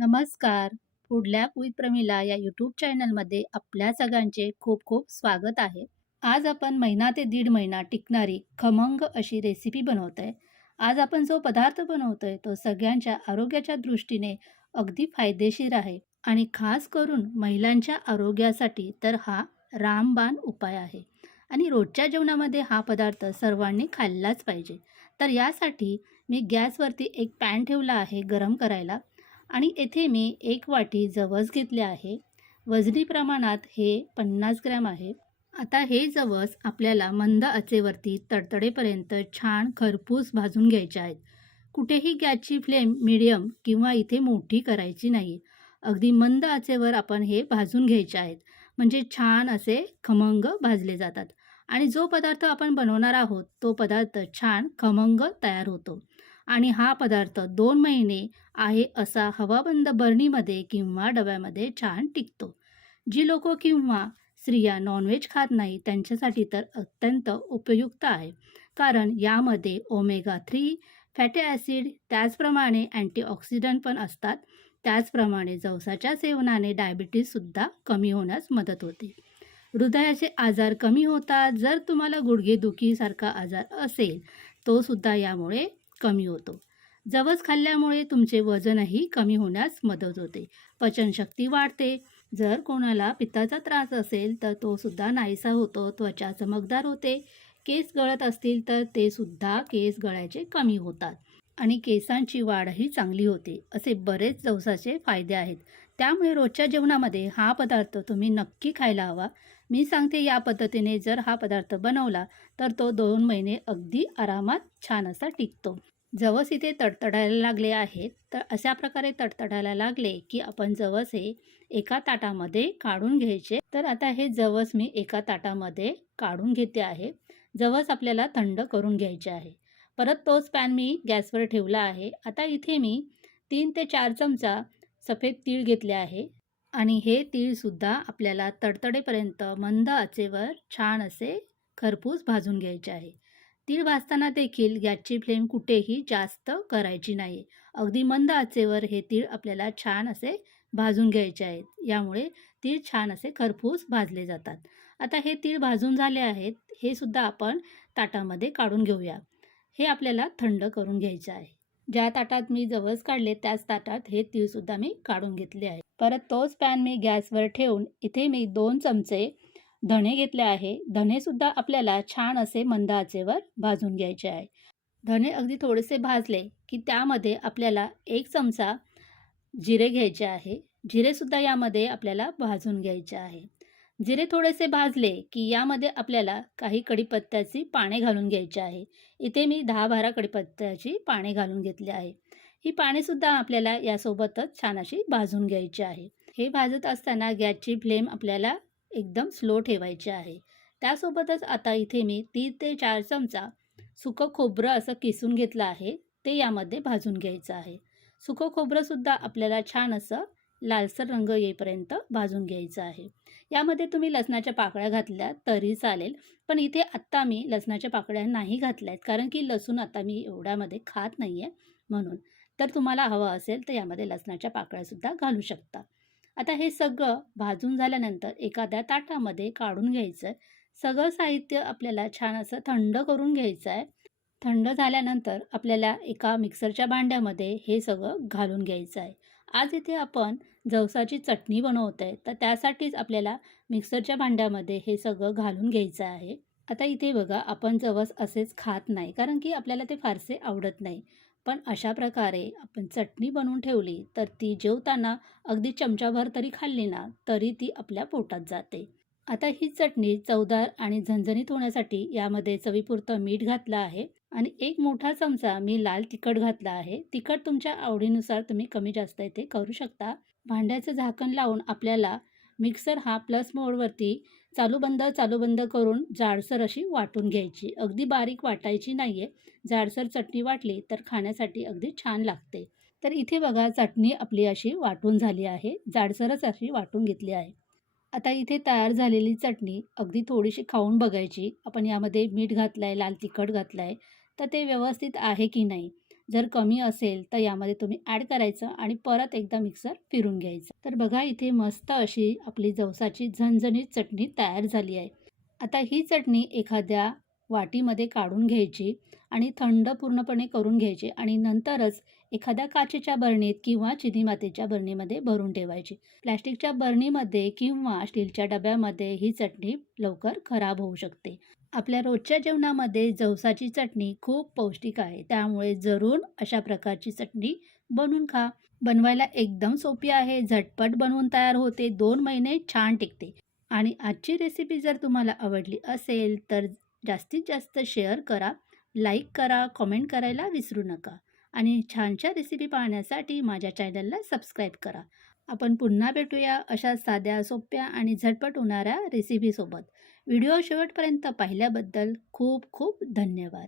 नमस्कार. Food lab with Pramila या YouTube चॅनलमध्ये आपल्या सगळ्यांचे खूप खूप स्वागत आहे. आज आपण महिना ते दीड महिना टिकणारी खमंग अशी रेसिपी बनवतोय. आज आपण जो पदार्थ बनवतोय तो सगळ्यांच्या आरोग्याच्या दृष्टीने अगदी फायदेशीर आहे आणि खास करून महिलांच्या आरोग्यासाठी तर हा रामबाण उपाय आहे. आणि रोजच्या जेवणामध्ये हा पदार्थ सर्वांनी खाल्लाच पाहिजे. तर यासाठी मी गॅसवरती एक पॅन ठेवला आहे गरम करायला आणि येथे मी एक वाटी जवस घेतले आहे. वजनी प्रमाणात हे 50 ग्रॅम आहे. आता हे जवस आपल्याला मंद आचेवरती तडतडेपर्यंत छान खरपूस भाजून घ्यायचे आहेत. कुठेही गॅसची फ्लेम मीडियम किंवा इथे मोठी करायची नाही. अगदी मंद आचेवर आपण हे भाजून घ्यायचे आहेत. म्हणजे छान असे खमंग भाजले जातात आणि जो पदार्थ आपण बनवणार आहोत तो पदार्थ छान खमंग तयार होतो. आणि हा पदार्थ 2 महिने आहे असा हवाबंद बरणीमध्ये किंवा डब्यामध्ये छान टिकतो. जी लोकं किंवा स्त्रिया नॉनव्हेज खात नाही त्यांच्यासाठी तर अत्यंत उपयुक्त आहे. कारण यामध्ये ओमेगा 3 फॅटी ॲसिड त्याचप्रमाणे अँटीऑक्सिडंट पण असतात. त्याचप्रमाणे जवसाच्या सेवनाने डायबिटीजसुद्धा कमी होण्यास मदत होते. हृदयाचे आजार कमी होतात. जर तुम्हाला गुडघेदुखीसारखा आजार असेल तो सुद्धा यामुळे कमी होतो. जवस खाल्ल्यामुळे तुमचे वजनही कमी होण्यास मदत होते. पचनशक्ती वाढते. जर कोणाला पित्ताचा त्रास असेल तर तो सुद्धा नाहीसा होतो. त्वचा चमकदार होते. केस गळत असतील तर ते सुद्धा केस गळायचे कमी होतात आणि केसांची वाढही चांगली होते. असे बरेच जवसाचे फायदे आहेत. त्यामुळे रोजच्या जेवणामध्ये हा पदार्थ तुम्ही नक्की खायला हवा. मी सांगते या पद्धतीने जर हा पदार्थ बनवला तर तो 2 महिने अगदी आरामात छान असा टिकतो. जवस इथे तडतडायला लागले आहेत तर अशा प्रकारे तडतडायला लागले की आपण जवस हे एका ताटामध्ये काढून घ्यायचे. तर आता हे जवस मी एका ताटामध्ये काढून घेते आहे. जवस आपल्याला थंड करून घ्यायचे आहे. परत तोच पॅन मी गॅसवर ठेवला आहे. आता इथे मी 3 ते 4 चमचा सफेद तीळ घेतले आहे आणि हे तीळसुद्धा आपल्याला तडतडेपर्यंत मंद आचेवर छान असे खरपूस भाजून घ्यायचे आहे. तीळ भाजताना देखील गॅसची फ्लेम कुठेही जास्त करायची नाही. अगदी मंद आचेवर हे तीळ आपल्याला छान असे भाजून घ्यायचे आहेत. यामुळे तीळ छान असे खरपूस भाजले जातात. आता हे तीळ भाजून झाले आहेत. हे सुद्धा आपण ताटामध्ये काढून घेऊया. हे आपल्याला थंड करून घ्यायचं आहे. ज्या ताटात मी जवस काढले त्याच ताटात हे तीळसुद्धा मी काढून घेतले आहे. परत तोच पॅन मी गॅसवर ठेवून इथे मी 2 चमचे धणे घेतले आहे. धणेसुद्धा आपल्याला छान असे मंद आचेवर भाजून घ्यायचे आहे. धणे अगदी थोडेसे भाजले की त्यामध्ये आपल्याला 1 चमचा जिरे घ्यायचे आहे. जिरेसुद्धा यामध्ये आपल्याला भाजून घ्यायचे आहे. जिरे थोडेसे भाजले की यामध्ये आपल्याला काही कढीपत्त्याची पाने घालून घ्यायची आहे. इथे मी 10-12 कढीपत्त्याची पाने घालून घेतली आहे. ही पानेसुद्धा आपल्याला यासोबतच छान अशी भाजून घ्यायची आहे. हे भाजत असताना गॅसची फ्लेम आपल्याला एकदम स्लो ठेवायची आहे. त्यासोबतच आता इथे मी 3 ते 4 चमचा सुकं खोबरं असं किसून घेतलं आहे. ते यामध्ये भाजून घ्यायचं आहे. सुकं खोबरंसुद्धा आपल्याला छान असं लालसर रंग येईपर्यंत भाजून घ्यायचं आहे. यामध्ये तुम्ही लसणाच्या पाकळ्या घातल्या तरी चालेल. पण इथे आत्ता मी लसणाच्या पाकळ्या नाही घातल्या आहेत कारण की लसूण आता मी एवढ्यामध्ये खात नाही आहे म्हणून. तर तुम्हाला हवं असेल तर यामध्ये लसणाच्या पाकळ्यासुद्धा घालू शकता. आता हे सगळं भाजून झाल्यानंतर एखाद्या ताटामध्ये काढून घ्यायचं आहे. सगळं साहित्य आपल्याला छान असं थंड करून घ्यायचं आहे. थंड झाल्यानंतर आपल्याला एका मिक्सरच्या भांड्यामध्ये हे सगळं घालून घ्यायचं आहे. आज इथे आपण जवसाची चटणी बनवत आहे तर त्यासाठीच आपल्याला मिक्सरच्या भांड्यामध्ये हे सगळं घालून घ्यायचं आहे. आता इथे बघा आपण जवस असेच खात नाही कारण की आपल्याला ते फारसे आवडत नाही. पण अशा प्रकारे आपण चटणी बनवून ठेवली तर ती जेवताना अगदी चमचाभर तरी खाल्ली ना तरी ती आपल्या पोटात जाते. आता ही चटणी चवदार आणि झणझणीत होण्यासाठी यामध्ये चवीपुरतं मीठ घातलं आहे आणि 1 मोठा चमचा मी लाल तिखट घातला आहे. तिखट तुमच्या आवडीनुसार तुम्ही कमी जास्त इथे करू शकता. भांड्याचं झाकण लावून आपल्याला मिक्सर हा प्लस मोडवरती चालू बंद करून जाडसर अशी वाटून घ्यायची. अगदी बारीक वाटायची नाही आहे. जाडसर चटणी वाटली तर खाण्यासाठी अगदी छान लागते. तर इथे बघा चटणी आपली अशी वाटून झाली आहे. जाडसरच अशी वाटून घेतली आहे. आता इथे तयार झालेली चटणी अगदी थोडीशी खाऊन बघायची. आपण यामध्ये मीठ घातलं आहे, लाल तिखट घातलं आहे, तर ते व्यवस्थित आहे की नाही. जर कमी असेल तर यामध्ये तुम्ही ॲड करायचं आणि परत एकदा मिक्सर फिरून घ्यायचं. तर बघा इथे मस्त अशी आपली जवसाची झणझणीत चटणी तयार झाली आहे. आता ही चटणी एखाद्या वाटीमध्ये काढून घ्यायची आणि थंड पूर्णपणे करून घ्यायची आणि नंतरच एखाद्या काचेच्या बरणीत किंवा चिनी मातीच्या बरणीमध्ये भरून ठेवायची. प्लॅस्टिकच्या बरणीमध्ये किंवा स्टीलच्या डब्यामध्ये ही चटणी लवकर खराब होऊ शकते. आपल्या रोजच्या जेवणामध्ये जवसाची चटणी खूप पौष्टिक आहे. त्यामुळे जरूर अशा प्रकारची चटणी बनवून खा. बनवायला एकदम सोपी आहे. झटपट बनवून तयार होते. 2 महिने छान टिकते. आणि आजची रेसिपी जर तुम्हाला आवडली असेल तर जास्तीत जास्त शेअर करा, लाईक करा, कमेंट करायला विसरू नका. आणि छानशा रेसिपी पाहण्यासाठी माझ्या चॅनलला सबस्क्राईब करा. आपण पुन्हा भेटूया अशा साध्या, सोप्या आणि झटपट होणाऱ्या रेसिपीसोबत. व्हिडिओ शेवटपर्यंत पाहिल्याबद्दल खूप खूप धन्यवाद.